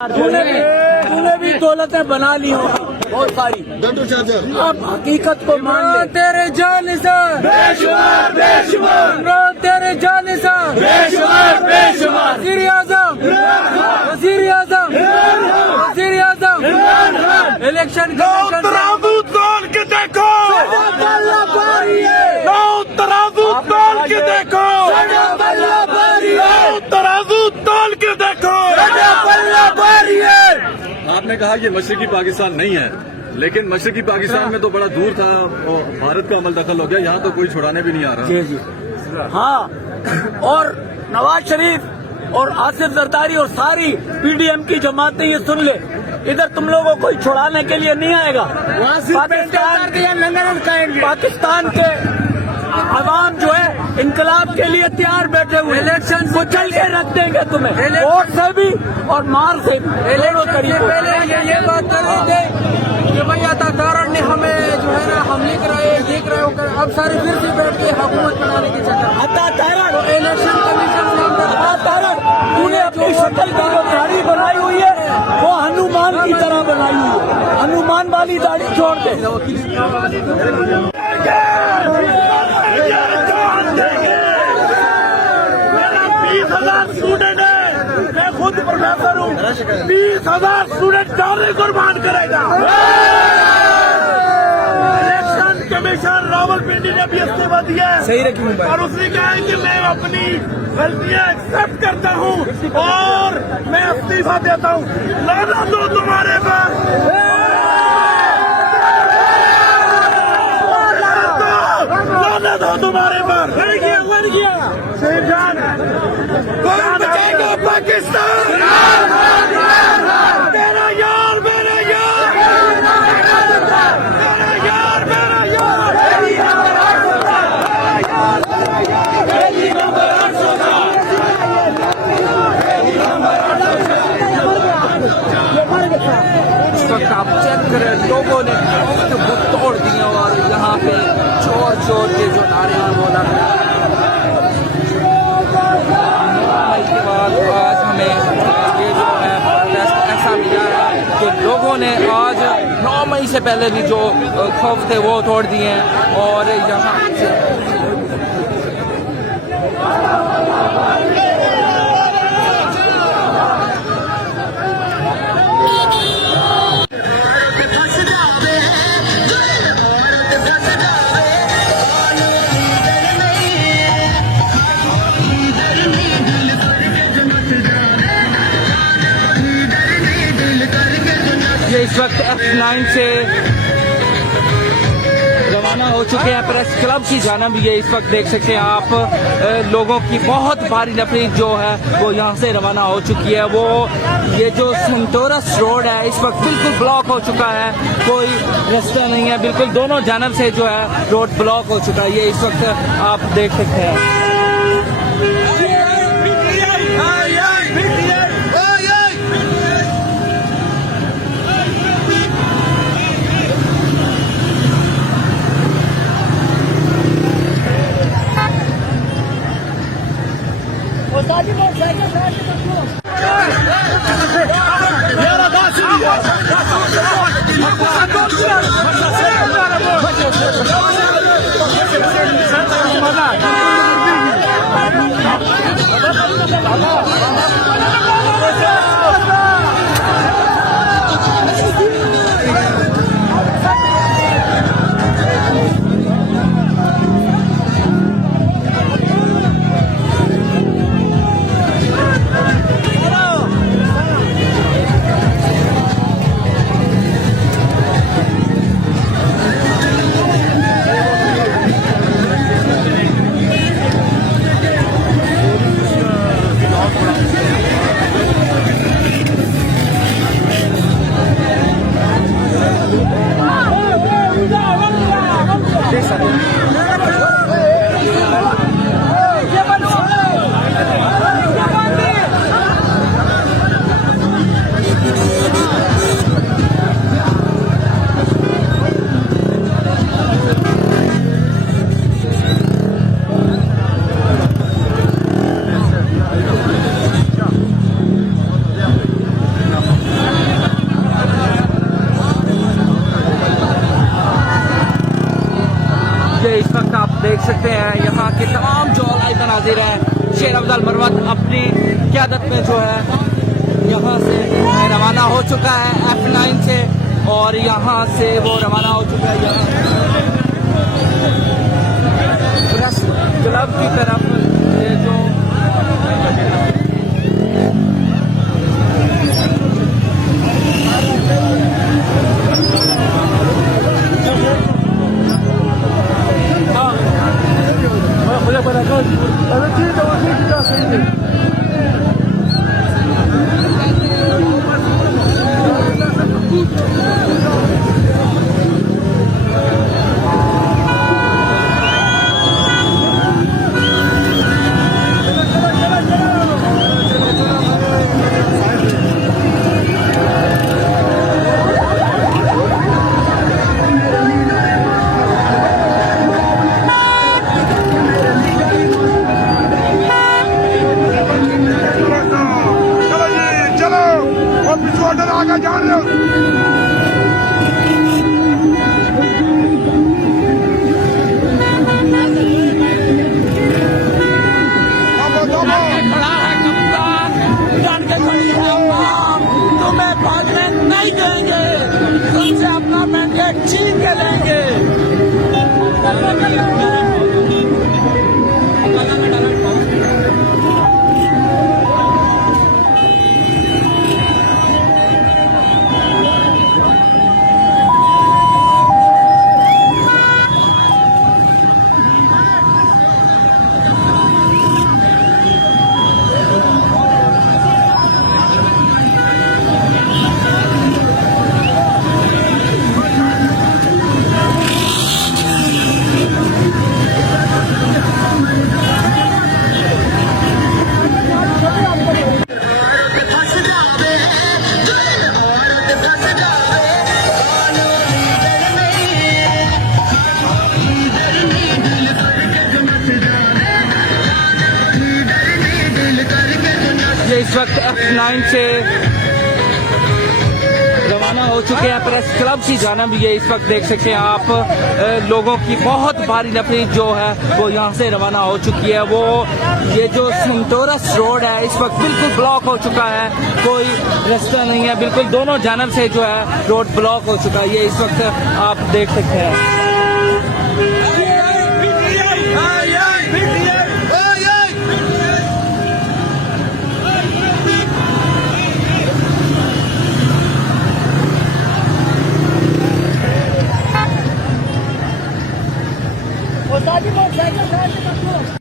तूने भी दौलतें बना ली हो बहुत सारी, अब हकीकत को मान ले। तेरे जानिसां बेशुमार बेशुमार, तेरे जानिसां बेशुमार बेशुमार। वज़ीर आज़म इलेक्शन तराजू तोल के देखो, तराजू तोल के देखो, तराजू तोल के देखो। आपने कहा ये मशरकी पाकिस्तान नहीं है, लेकिन मशरकी पाकिस्तान में तो बड़ा दूर था और भारत का अमल दखल हो गया, यहाँ तो कोई छुड़ाने भी नहीं आ रहा। जी जी हाँ, और नवाज शरीफ और आसिफ जरदारी और सारी पीडीएम की जमातें ये सुन ले, इधर तुम लोगों को कोई छुड़ाने के लिए नहीं आएगा। पाकिस्तान के अवाम जो है इनकलाब के लिए तैयार बैठे हुए, इलेक्शन को चल के रख देंगे तुम्हें, वोट से भी और मार से भी। दोनों तरीकों पहले ये बात कर रहे थे कि भाई अदाकारण ने हमें जो है ना हम लिख रहे अब सारे फिर से बैठ के हुकूमत बनाने के चक्कर। इलेक्शन कमीशन तूने अपनी शक्ल की जो दाढ़ी बनाई हुई है वो हनुमान की तरह बनाई हुई है, हनुमान वाली दाढ़ी छोड़ दे। 20,000 स्टूडेंट है, मैं खुद प्रोफेसर हूँ। 20,000 स्टूडेंट जाने कुर्बान करेगा। इलेक्शन कमीशन रावलपिंडी ने भी इस्तीफा दिया है, सही रखी और उसने कहा है कि मैं अपनी गलतियाँ एक्सेप्ट करता हूँ और मैं इस्तीफा देता हूँ। लानत हो तुम्हारे पर, लानत हो तुम्हारे पर। मर गया शेख जान, कौन बचाएगा पाकिस्तान? मेरा यार, मेरा यार, मेरा यार, मेरा यार। इस वक्त आप चेक करें, लोगों ने बुत तोड़ दिया और यहाँ पे चोर चोर के जो नारे हैं वो लग रहे हैं। के बाद आज हमें ये जो है ऐसा मिला है कि लोगों ने आज 9 मई से पहले भी जो खौफ थे वो तोड़ दिए हैं और यहाँ इस वक्त F9 से रवाना हो चुके हैं प्रेस क्लब की जानिब। ये इस वक्त देख सकते हैं आप, लोगों की बहुत भारी नफरी जो है वो यहाँ से रवाना हो चुकी है। वो ये जो सेंटोरस रोड है इस वक्त बिल्कुल ब्लॉक हो चुका है, कोई रास्ता नहीं है, बिल्कुल दोनों जानिब से जो है रोड ब्लॉक हो चुका है। ये इस वक्त आप देख सकते हैं। देख सकते हैं यहाँ के तमाम जो लाइव मनाजिर हैं। शेर अफजल मरवत अपनी क़यादत में जो है यहाँ से रवाना हो चुका है F9 से, और यहाँ से वो रवाना हो चुका है यहाँ प्रेस क्लब की तरफ। ये जो इस वक्त F9 से रवाना हो चुके हैं प्रेस क्लब की जानिब। ये इस वक्त देख सकते हैं आप लोगों की बहुत भारी नफरी जो है वो यहाँ से रवाना हो चुकी है। वो ये जो सेंटोरस रोड है इस वक्त बिल्कुल ब्लॉक हो चुका है, कोई रास्ता नहीं है, बिल्कुल दोनों जानब से जो है रोड ब्लॉक हो चुका है। ये इस वक्त आप देख सकते हैं। साथ ही मोटरसाइकिल